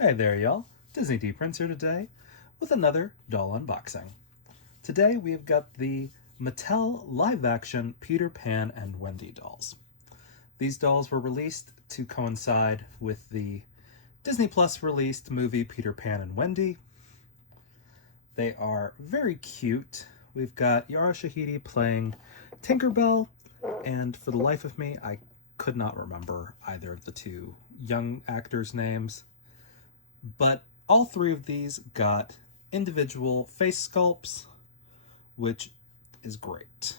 Hey there, y'all. Disney D Prince here today with another doll unboxing. Today we've got the Mattel live-action Peter Pan and Wendy dolls. These dolls were released to coincide with the Disney Plus released movie Peter Pan and Wendy. They are very cute. We've got Yara Shahidi playing Tinkerbell, and for the life of me, I could not remember either of the two young actors' names. But all three of these got individual face sculpts, which is great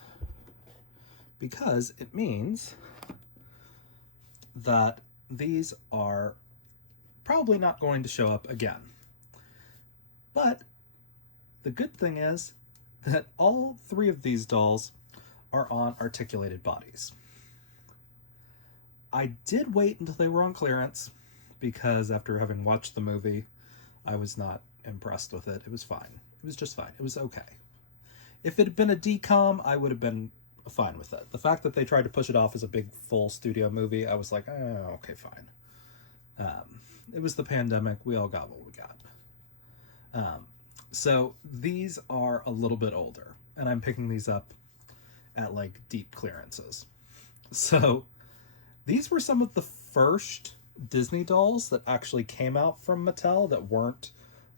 because it means that these are probably not going to show up again. But the good thing is that all three of these dolls are on articulated bodies. I did wait until they were on clearance because after having watched the movie, I was not impressed with it. It was fine. It was just fine. It was okay. If it had been a DCOM, I would have been fine with it. The fact that they tried to push it off as a big full studio movie, I was like, okay, fine. It was the pandemic. We all got what we got. So these are a little bit older, and I'm picking these up at like deep clearances. So these were some of the first Disney dolls that actually came out from Mattel that weren't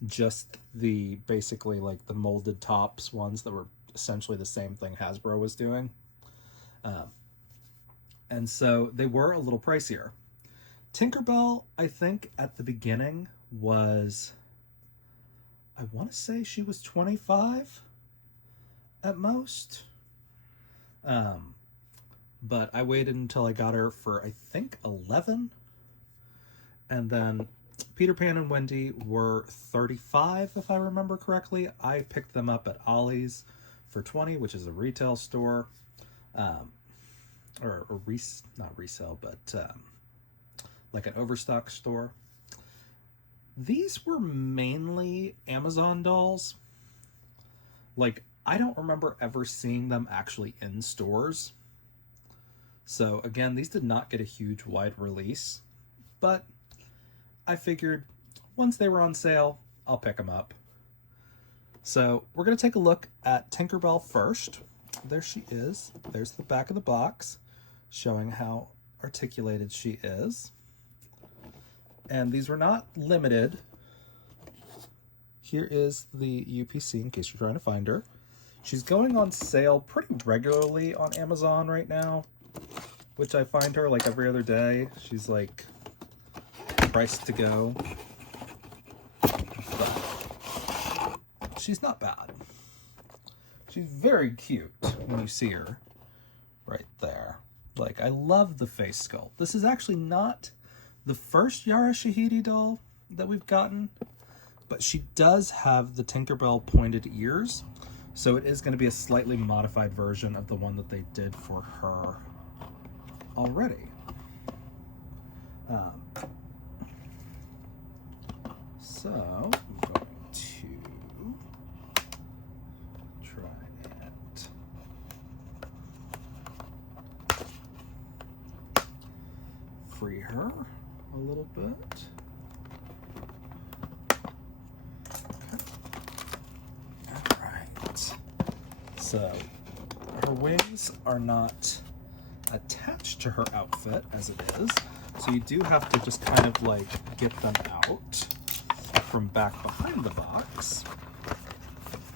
just the basically like the molded tops ones that were essentially the same thing Hasbro was doing. And so they were a little pricier. Tinkerbell, I think at the beginning was, I want to say she was 25 at most. But I waited until I got her for, I think, 11. And then Peter Pan and Wendy were 35, if I remember correctly. I picked them up at Ollie's for 20, which is a retail store. Not resale, but like an overstock store. These were mainly Amazon dolls. Like, I don't remember ever seeing them actually in stores. So again, these did not get a huge wide release, but I figured once they were on sale, I'll pick them up. So we're going to take a look at Tinkerbell first. There she is. There's the back of the box showing how articulated she is. And these were not limited. Here is the UPC in case you're trying to find her. She's going on sale pretty regularly on Amazon right now, which I find her like every other day. She's like priced to go. But she's not bad. She's very cute when you see her right there. Like, I love the face sculpt. This is actually not the first Yara Shahidi doll that we've gotten, but she does have the Tinkerbell pointed ears, so it is going to be a slightly modified version of the one that they did for her already. So I'm going to try and free her a little bit. Okay. All right. So her wings are not attached to her outfit as it is, so you do have to just kind of like get them out from back behind the box,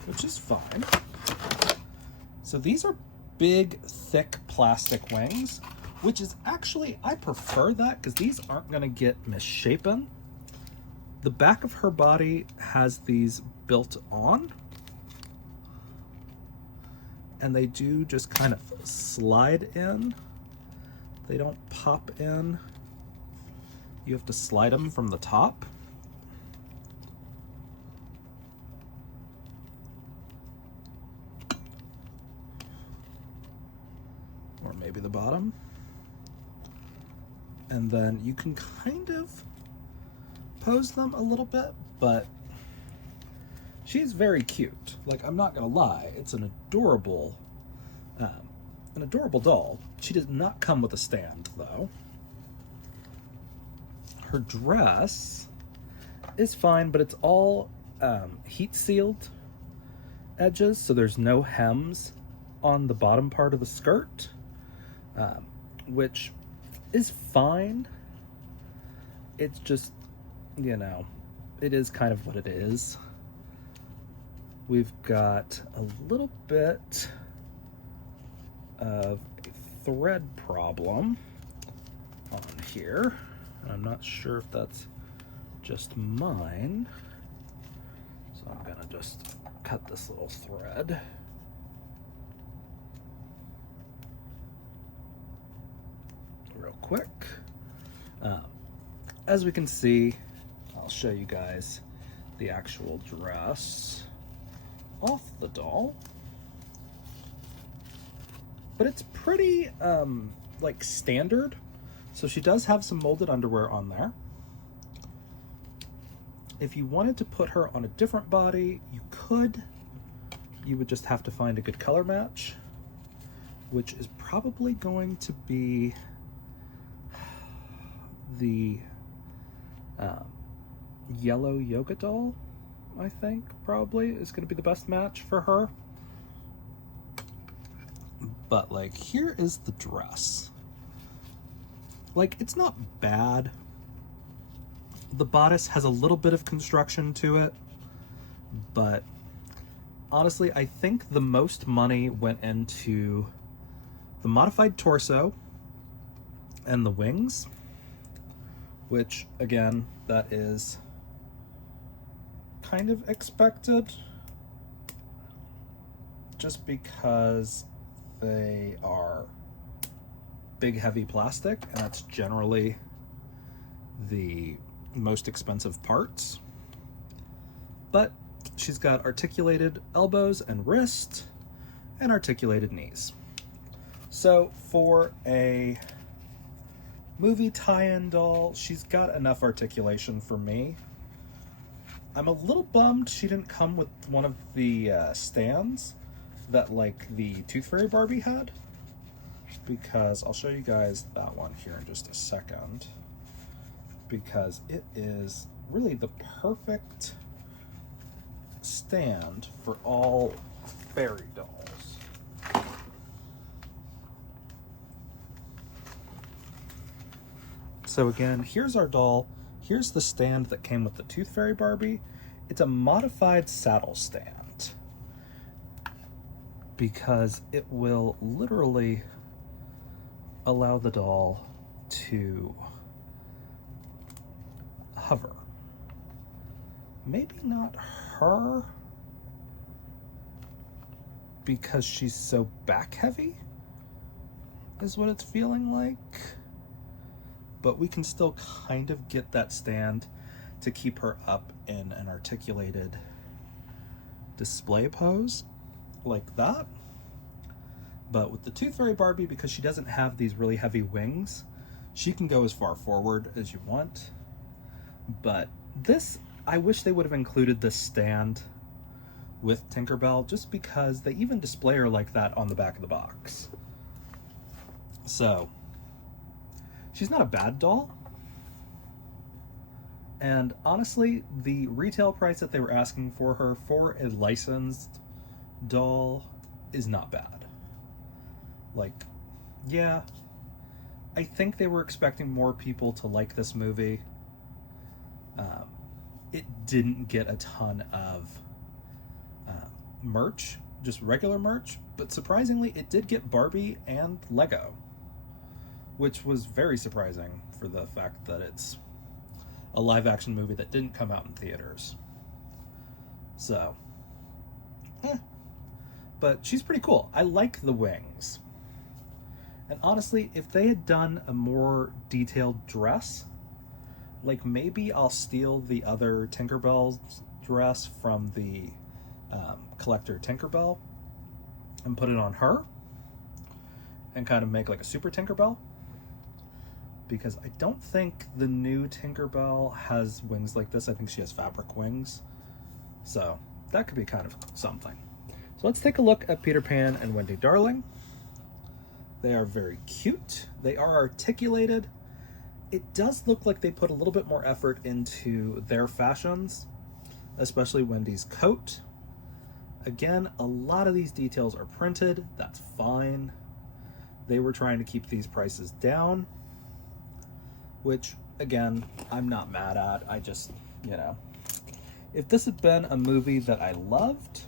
which is fine. So these are big, thick plastic wings, which is actually, I prefer that because these aren't going to get misshapen. The back of her body has these built on, and they do just kind of slide in. They don't pop in. You have to slide them from the top. Or maybe the bottom. And then you can kind of pose them a little bit, but she's very cute. Like, I'm not gonna lie, it's an adorable doll. She does not come with a stand, though. Her dress is fine, but it's all heat sealed edges, so there's no hems on the bottom part of the skirt, which is fine. It's just, you know, it is kind of what it is. We've got a little bit of a thread problem on here. I'm not sure if that's just mine. So I'm gonna just cut this little thread. Real quick. As we can see, I'll show you guys the actual dress off the doll. But it's pretty like standard. So she does have some molded underwear on there. If you wanted to put her on a different body, you could. You would just have to find a good color match, which is probably going to be the yellow yoga doll, I think, probably is going to be the best match for her. But like, here is the dress. Like, it's not bad. The bodice has a little bit of construction to it, but honestly, I think the most money went into the modified torso and the wings, which again, that is kind of expected just because they are big, heavy plastic, and that's generally the most expensive parts. But she's got articulated elbows and wrists and articulated knees. So for a movie tie-in doll, she's got enough articulation for me. I'm a little bummed she didn't come with one of the stands that like the Tooth Fairy Barbie had, because I'll show you guys that one here in just a second, because it is really the perfect stand for all fairy dolls. So again, here's our doll. Here's the stand that came with the Tooth Fairy Barbie. It's a modified saddle stand because it will literally allow the doll to hover. Maybe not her, because she's so back heavy is what it's feeling like. But we can still kind of get that stand to keep her up in an articulated display pose like that. But with the Tooth Fairy Barbie, because she doesn't have these really heavy wings, she can go as far forward as you want. But this, I wish they would have included this stand with Tinkerbell, just because they even display her like that on the back of the box. So she's not a bad doll. And honestly, the retail price that they were asking for her for a licensed doll is not bad. Like, yeah, I think they were expecting more people to like this movie. It didn't get a ton of merch, just regular merch, but surprisingly, it did get Barbie and Lego, which was very surprising for the fact that it's a live-action movie that didn't come out in theaters. So, but she's pretty cool. I like the wings. And honestly, if they had done a more detailed dress, like maybe I'll steal the other Tinkerbell dress from the collector Tinkerbell and put it on her and kind of make like a super Tinkerbell, because I don't think the new Tinkerbell has wings like this. I think she has fabric wings. So that could be kind of something. So let's take a look at Peter Pan and Wendy Darling. They are very cute. They are articulated, it does look like they put a little bit more effort into their fashions, especially Wendy's coat. Again, a lot of these details are printed. That's fine. They were trying to keep these prices down, which, again, I'm not mad at. I just, if this had been a movie that I loved,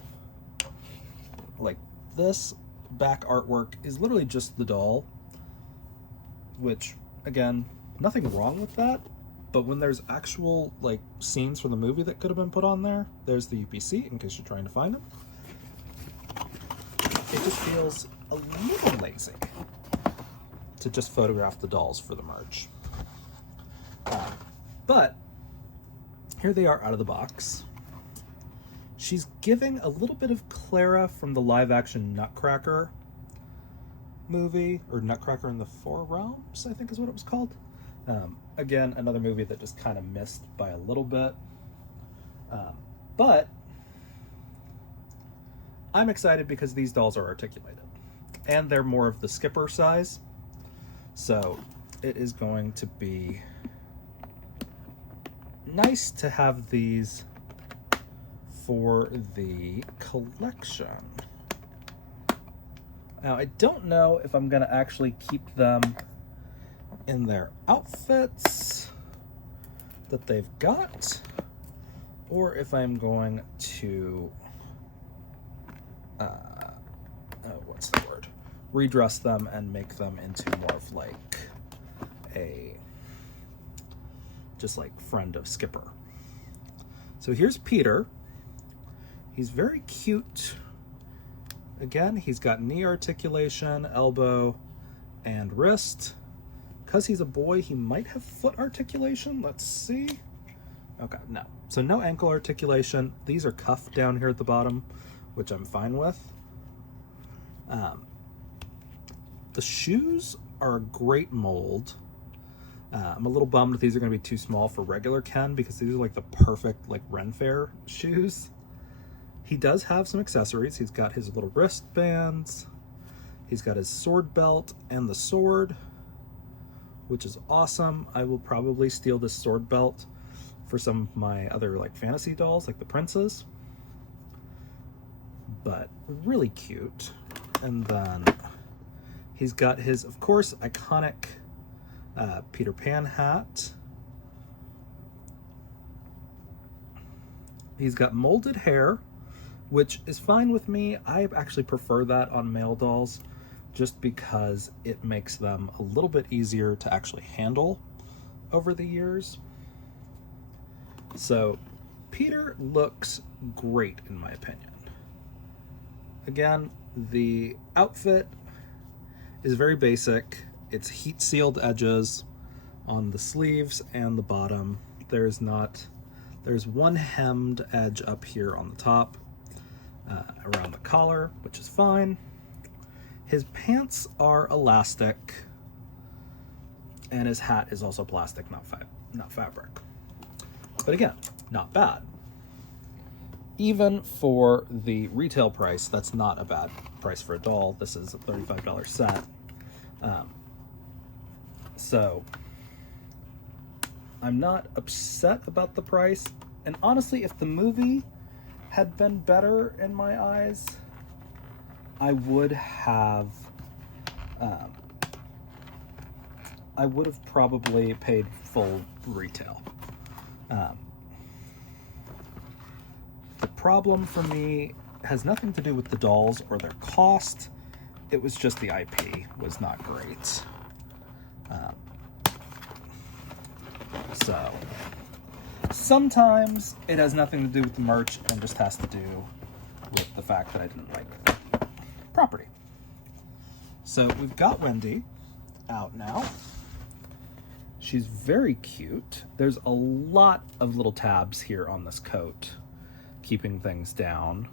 like this back artwork is literally just the doll, which, again, nothing wrong with that. But when there's actual, like, scenes from the movie that could have been put on there, there's the UPC in case you're trying to find them. It just feels a little lazy to just photograph the dolls for the merch. But here they are out of the box. She's giving a little bit of Clara from the live-action Nutcracker movie, or Nutcracker in the Four Realms, I think is what it was called. Again, another movie that just kind of missed by a little bit. But I'm excited because these dolls are articulated. And they're more of the Skipper size. So it is going to be nice to have these for the collection. Now, I don't know if I'm going to actually keep them in their outfits that they've got, or if I'm going to, what's the word? Redress them and make them into more of like a, just like friend of Skipper. So here's Peter. He's very cute. Again, he's got knee articulation, elbow, and wrist. Because he's a boy, he might have foot articulation. Let's see. Okay, no. So no ankle articulation. These are cuffed down here at the bottom, which I'm fine with. The shoes are a great mold. I'm a little bummed these are going to be too small for regular Ken, because these are like the perfect like Ren Fair shoes. He does have some accessories. He's got his little wristbands. He's got his sword belt and the sword, which is awesome. I will probably steal this sword belt for some of my other like fantasy dolls, like the princes. But really cute. And then he's got his, of course, iconic Peter Pan hat. He's got molded hair, which is fine with me. I actually prefer that on male dolls just because it makes them a little bit easier to actually handle over the years. So Peter looks great in my opinion. Again, the outfit is very basic. It's heat sealed edges on the sleeves and the bottom. There's one hemmed edge up here on the top, around the collar, which is fine. His pants are elastic, and his hat is also plastic, not fabric. But again, not bad. Even for the retail price, that's not a bad price for a doll. This is a $35 set. So I'm not upset about the price. And honestly, if the movie had been better in my eyes, I would have probably paid full retail. The problem for me has nothing to do with the dolls or their cost. It was just the IP was not great. So sometimes it has nothing to do with the merch and just has to do with the fact that I didn't like the property. So we've got Wendy out now. She's very cute. There's a lot of little tabs here on this coat, keeping things down.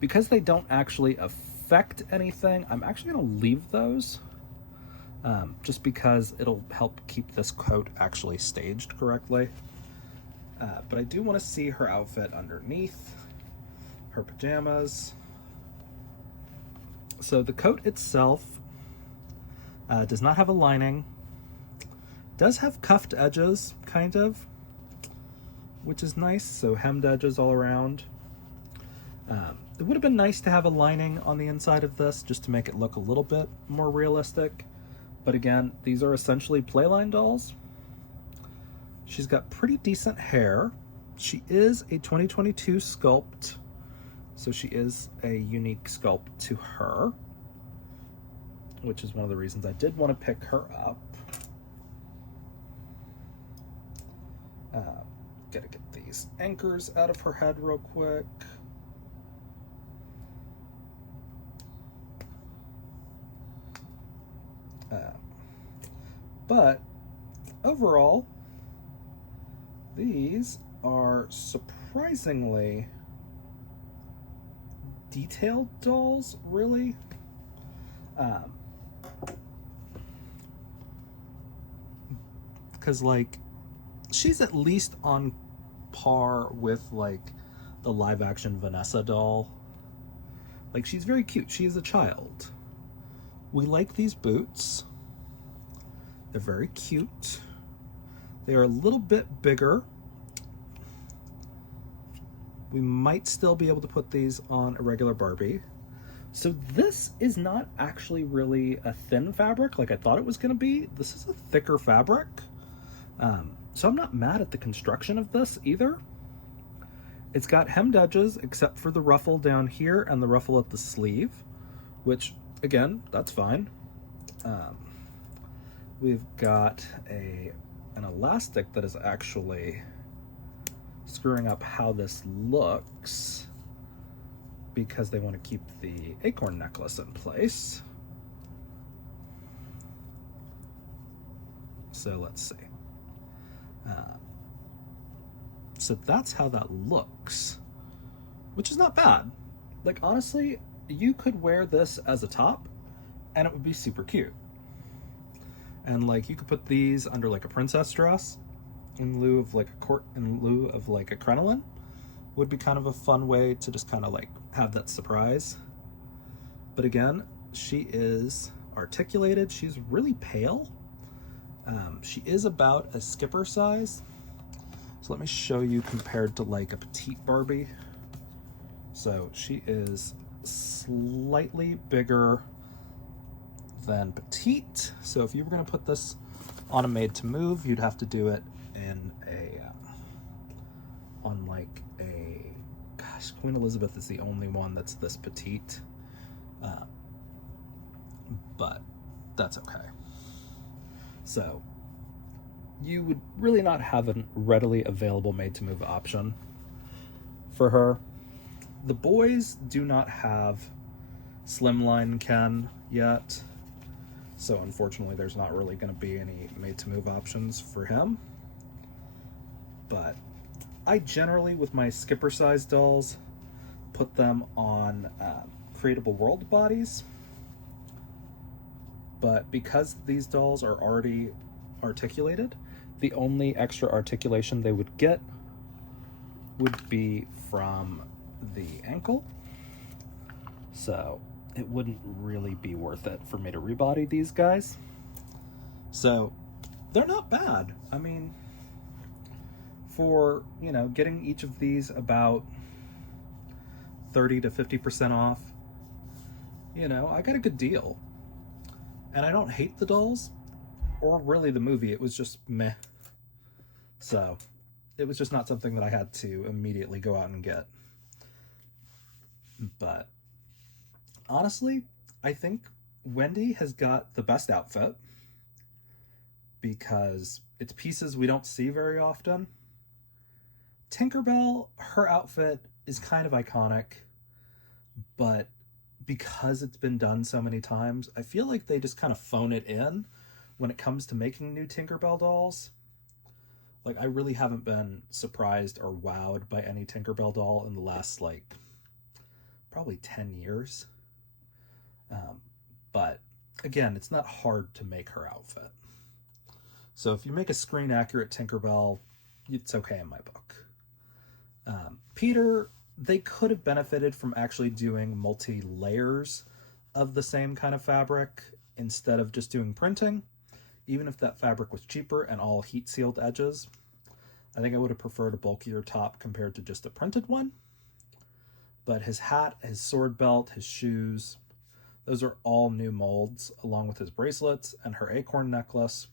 Because they don't actually affect anything, I'm actually going to leave those. Just because it'll help keep this coat actually staged correctly. But I do want to see her outfit underneath, her pajamas. So the coat itself does not have a lining. Does have cuffed edges, kind of, which is nice. So hemmed edges all around. It would have been nice to have a lining on the inside of this just to make it look a little bit more realistic. But again, these are essentially Playline dolls. She's got pretty decent hair. She is a 2022 sculpt, so she is a unique sculpt to her, which is one of the reasons I did want to pick her up. Gotta get these anchors out of her head real quick. But overall, these are surprisingly detailed dolls, really. Because, like, she's at least on par with, like, the live-action Vanessa doll. Like, she's very cute. She is a child. We like these boots. They're very cute. They are a little bit bigger. We might still be able to put these on a regular Barbie. So this is not actually really a thin fabric like I thought it was going to be. This is a thicker fabric. So I'm not mad at the construction of this either. It's got hemmed edges except for the ruffle down here and the ruffle at the sleeve, which, again, that's fine. We've got an elastic that is actually screwing up how this looks because they want to keep the acorn necklace in place. So let's see. So that's how that looks, which is not bad. Like, honestly, you could wear this as a top and it would be super cute. And like, you could put these under like a princess dress in lieu of like a crinoline. Would be kind of a fun way to just kind of like have that surprise. But again, she is articulated. She's really pale. She is about a Skipper size. So let me show you compared to like a petite Barbie. So she is slightly bigger than petite. So if you were going to put this on a made to move, you'd have to do it in gosh, Queen Elizabeth is the only one that's this petite, but that's okay. So you would really not have a readily available made to move option for her. The boys do not have slimline Ken yet, so unfortunately there's not really going to be any made to move options for him. But I generally, with my Skipper size dolls, put them on creatable world bodies. But because these dolls are already articulated, the only extra articulation they would get would be from the ankle. So it wouldn't really be worth it for me to rebody these guys. So they're not bad. I mean, for, you know, getting each of these about 30 to 50% off, you know, I got a good deal. And I don't hate the dolls or really the movie. It was just meh. So it was just not something that I had to immediately go out and get. But honestly, I think Wendy has got the best outfit because it's pieces we don't see very often. Tinkerbell, her outfit is kind of iconic, but because it's been done so many times, I feel like they just kind of phone it in when it comes to making new Tinkerbell dolls. Like, I really haven't been surprised or wowed by any Tinkerbell doll in the last, like, probably 10 years. But, again, it's not hard to make her outfit. So if you make a screen-accurate Tinkerbell, it's okay in my book. Peter, they could have benefited from actually doing multi-layers of the same kind of fabric instead of just doing printing. even if that fabric was cheaper and all heat sealed edges. I think I would have preferred a bulkier top compared to just a printed one. But his hat, his sword belt, his shoes, those are all new molds, along with his bracelets and her acorn necklace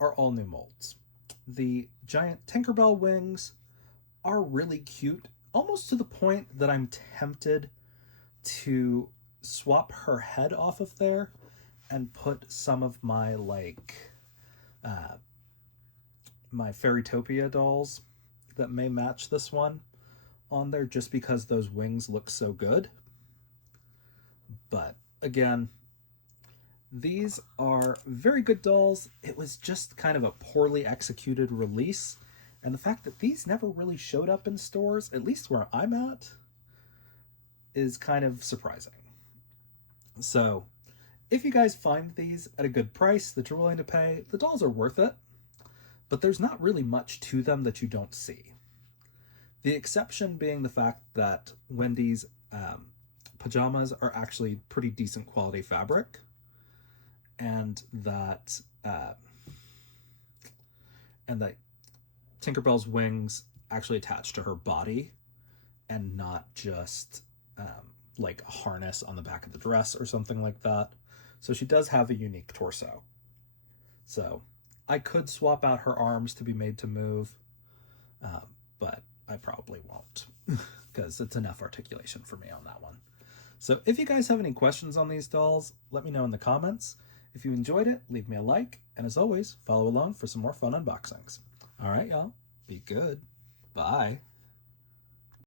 are all new molds. The giant Tinkerbell wings are really cute, almost to the point that I'm tempted to swap her head off of there and put some of my my Fairytopia dolls that may match this one on there, just because those wings look so good. But again, these are very good dolls. It was just kind of a poorly executed release, and the fact that these never really showed up in stores, at least where I'm at, is kind of surprising. So if you guys find these at a good price that you're willing to pay, the dolls are worth it, but there's not really much to them that you don't see. The exception being the fact that Wendy's pajamas are actually pretty decent quality fabric, and that Tinkerbell's wings actually attach to her body and not just like a harness on the back of the dress or something like that. So she does have a unique torso. So I could swap out her arms to be made to move, but I probably won't because it's enough articulation for me on that one. So if you guys have any questions on these dolls, let me know in the comments. If you enjoyed it, leave me a like, and as always, follow along for some more fun unboxings. All right, y'all, be good. Bye.